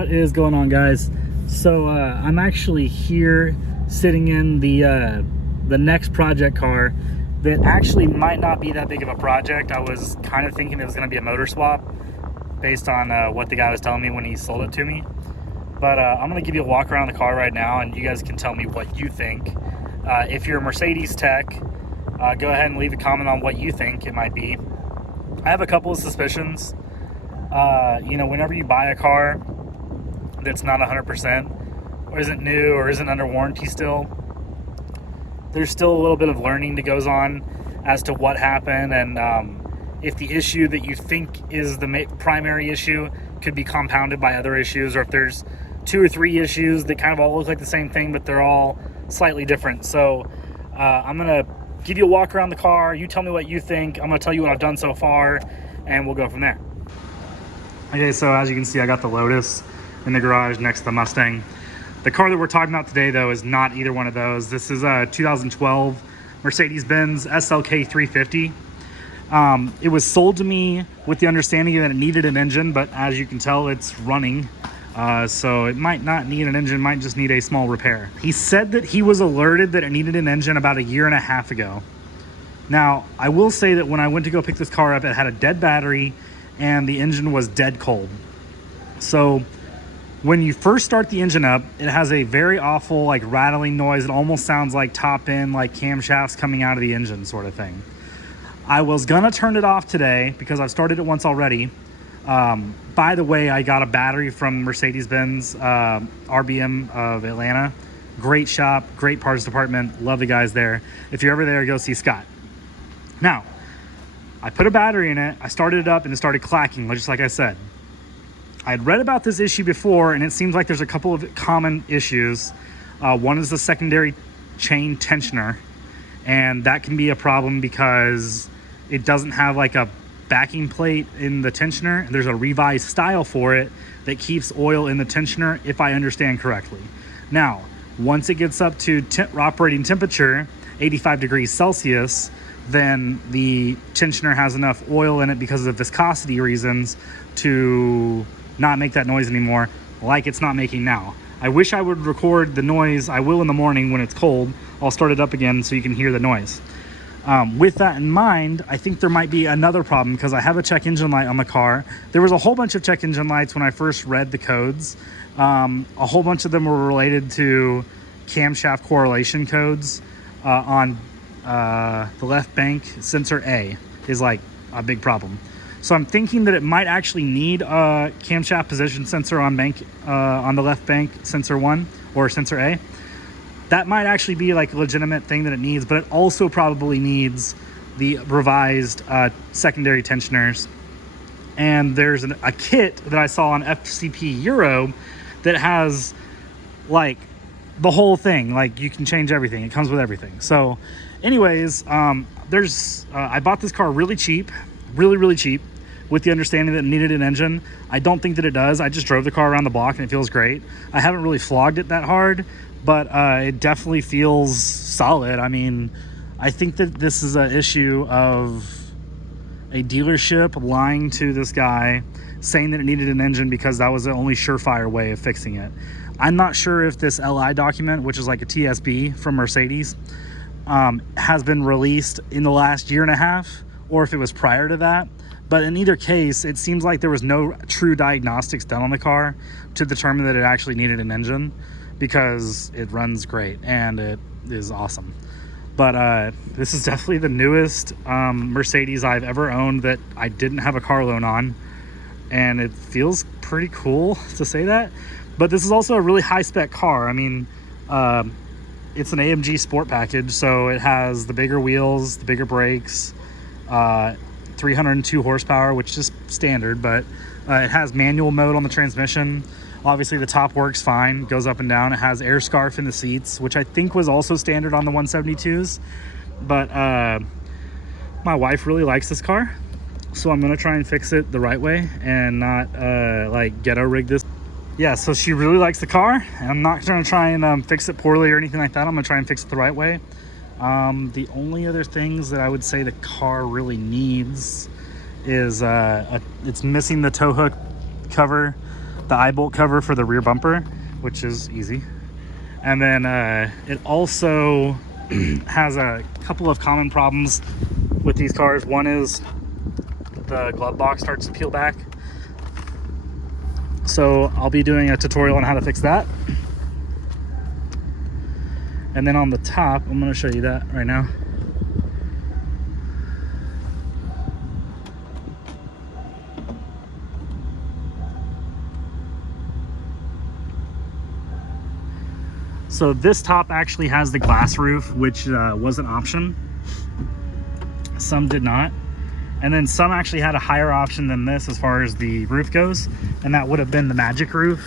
What is going on, guys? So I'm actually here sitting in the next project car that actually might not be that big of a project. I was kind of thinking it was going to be a motor swap based on what the guy was telling me when he sold it to me. But I'm going to give you a walk around the car right now, and you guys can tell me what you think. If you're a Mercedes tech, go ahead and leave a comment on what you think it might be. I have a couple of suspicions. You know, whenever you buy a car that's not 100% or isn't new or isn't under warranty still, there's still a little bit of learning that goes on as to what happened, and if the issue that you think is the primary issue could be compounded by other issues, or if there's 2 or 3 issues that kind of all look like the same thing but they're all slightly different. So I'm gonna give you a walk around the car. You tell me what you think. I'm gonna tell you what I've done so far, and we'll go from there. Okay, so as you can see, I got the Lotus in the garage next to the Mustang. The car that we're talking about today, though, is not either one of those. This is a 2012 Mercedes-Benz SLK 350. It was sold to me with the understanding that it needed an engine, but as you can tell, it's running. So it might not need an engine, might just need a small repair. He said that he was alerted that it needed an engine about 1.5 years ago. Now, I will say that when I went to go pick this car up, it had a dead battery and the engine was dead cold. So when you first start the engine up, it has a very awful, like, rattling noise. It almost sounds like top end, like camshafts coming out of the engine sort of thing. I was gonna turn it off today because I've started it once already. By the way, I got a battery from Mercedes-Benz RBM of Atlanta. Great shop, great parts department, love the guys there. If you're ever there, go see Scott. Now, I put a battery in it, I started it up, and it started clacking, just like I said. I had read about this issue before, and it seems like there's a couple of common issues. One is the secondary chain tensioner, and that can be a problem because it doesn't have like a backing plate in the tensioner. There's a revised style for it that keeps oil in the tensioner, if I understand correctly. Now, once it gets up to operating temperature, 85 degrees Celsius, then the tensioner has enough oil in it because of viscosity reasons to not make that noise anymore, like it's not making now. I wish I would record the noise. I will in the morning when it's cold. I'll start it up again so you can hear the noise. With that in mind, I think there might be another problem because I have a check engine light on the car. There was a whole bunch of check engine lights when I first read the codes. A whole bunch of them were related to camshaft correlation codes on the left bank. Sensor A is like a big problem. So I'm thinking that it might actually need a camshaft position sensor on the left bank, sensor 1 or sensor A. That might actually be like a legitimate thing that it needs, but it also probably needs the revised secondary tensioners. And there's a kit that I saw on FCP Euro that has like the whole thing. Like, you can change everything. It comes with everything. So anyways, I bought this car really cheap, really cheap, with the understanding that it needed an engine. I don't think that it does. I just drove the car around the block and it feels great. I haven't really flogged it that hard, but it definitely feels solid. I mean, I think that this is an issue of a dealership lying to this guy, saying that it needed an engine because that was the only surefire way of fixing it. I'm not sure if this LI document, which is like a TSB from Mercedes, has been released in the last 1.5 years, or if it was prior to that. But in either case, it seems like there was no true diagnostics done on the car to determine that it actually needed an engine, because it runs great and it is awesome. But this is definitely the newest Mercedes I've ever owned that I didn't have a car loan on, and it feels pretty cool to say that. But this is also a really high-spec car. I mean, it's an AMG Sport package, so it has the bigger wheels, the bigger brakes, 302 horsepower, which is standard, but it has manual mode on the transmission. Obviously, the top works fine, goes up and down. It has air scarf in the seats, which I think was also standard on the 172s. But my wife really likes this car, so I'm gonna try and fix it the right way and not like ghetto rig this. Yeah, so she really likes the car, and I'm not gonna try and fix it poorly or anything like that. I'm gonna try and fix it the right way. The only other things that I would say the car really needs is it's missing the tow hook cover the eye bolt cover for the rear bumper, which is easy. And then it also has a couple of common problems with these cars. One is the glove box starts to peel back. So I'll be doing a tutorial on how to fix that. And then on the top, I'm going to show you that right now. So this top actually has the glass roof, which was an option. Some did not. And then some actually had a higher option than this as far as the roof goes. And that would have been the magic roof,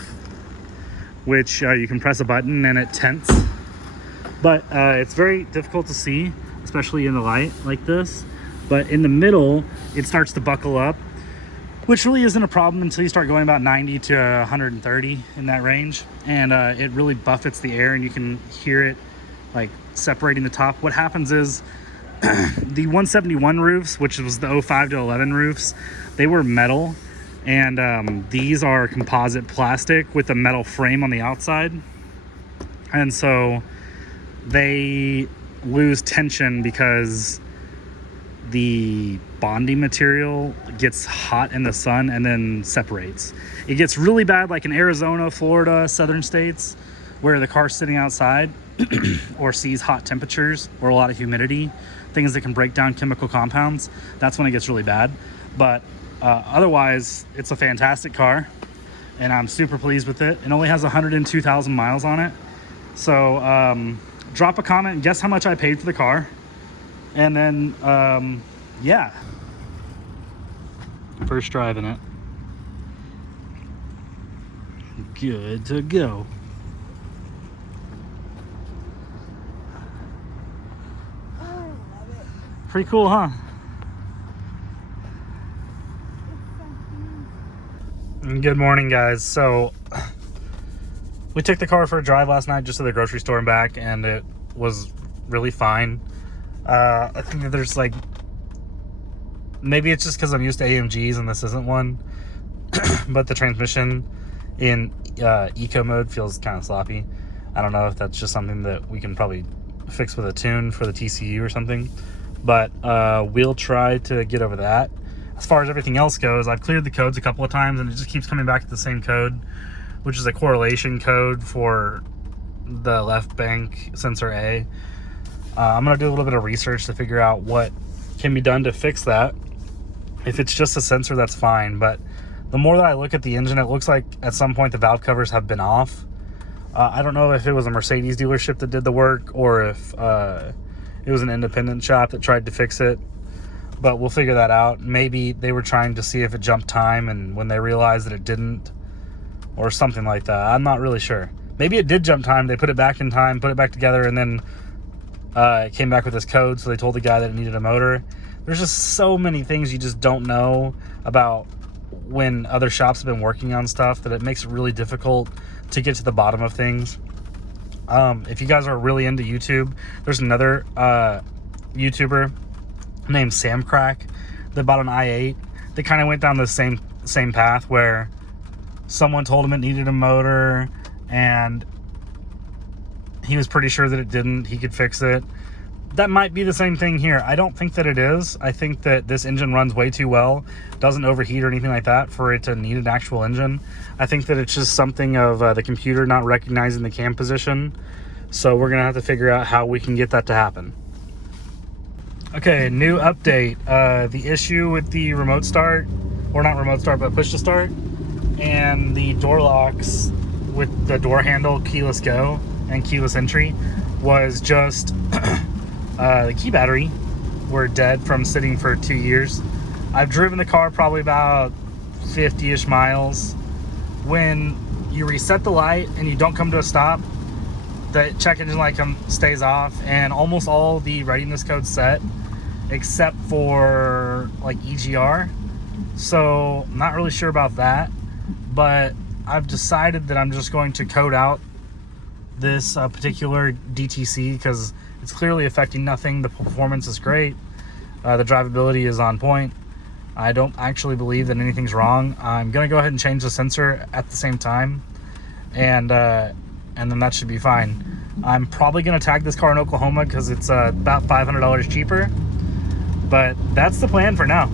which you can press a button and it tints. But it's very difficult to see, especially in the light like this. But in the middle, it starts to buckle up, which really isn't a problem until you start going about 90 to 130 in that range. And it really buffets the air and you can hear it like separating the top. What happens is the 171 roofs, which was the 05 to 11 roofs, they were metal. And these are composite plastic with a metal frame on the outside. And so they lose tension because the bonding material gets hot in the sun and then separates. It gets really bad like in Arizona, Florida, southern states where the car's sitting outside or sees hot temperatures or a lot of humidity, things that can break down chemical compounds. That's when it gets really bad. But otherwise, it's a fantastic car and I'm super pleased with it. It only has 102,000 miles on it. So drop a comment and guess how much I paid for the car. And then, yeah, first driving it. Good to go. Oh, I love it. Pretty cool, huh? Good morning, guys. So we took the car for a drive last night just to the grocery store and back, and it was really fine. I think that there's like, maybe it's just because I'm used to AMGs and this isn't one, but the transmission in eco mode feels kind of sloppy. I don't know if that's just something that we can probably fix with a tune for the TCU or something, but we'll try to get over that. As far as everything else goes, I've cleared the codes a couple of times and it just keeps coming back to the same code, which is a correlation code for the left bank sensor A. I'm going to do a little bit of research to figure out what can be done to fix that. If it's just a sensor, that's fine. But the more that I look at the engine, it looks like at some point the valve covers have been off. I don't know if it was a Mercedes dealership that did the work or if it was an independent shop that tried to fix it. But we'll figure that out. Maybe they were trying to see if it jumped time, and when they realized that it didn't, or something like that. I'm not really sure. Maybe it did jump time. They put it back in time, put it back together, and then it came back with this code, so they told the guy that it needed a motor. There's just so many things you just don't know about when other shops have been working on stuff that it makes it really difficult to get to the bottom of things. If you guys are really into YouTube, there's another YouTuber named Samcrack that bought an i8 that kind of went down the same path where someone told him it needed a motor and he was pretty sure that it didn't. He could fix it. That might be the same thing here. I don't think that it is. I think that this engine runs way too well, doesn't overheat or anything like that for it to need an actual engine. I think that it's just something of the computer not recognizing the cam position. So we're gonna have to figure out how we can get that to happen. Okay, new update. The issue with the remote start, or not remote start, but push to start, and the door locks with the door handle, keyless go, and keyless entry was just the key battery were dead from sitting for 2 years. I've driven the car probably about 50-ish miles. When you reset the light and you don't come to a stop, the check engine light stays off, and almost all the readiness codes set except for like EGR. So I'm not really sure about that, but I've decided that I'm just going to code out this particular DTC because it's clearly affecting nothing. The performance is great, the drivability is on point, I don't actually believe that anything's wrong. I'm gonna go ahead and change the sensor at the same time, and then that should be fine. I'm probably gonna tag this car in Oklahoma because it's about $500 cheaper, but that's the plan for now.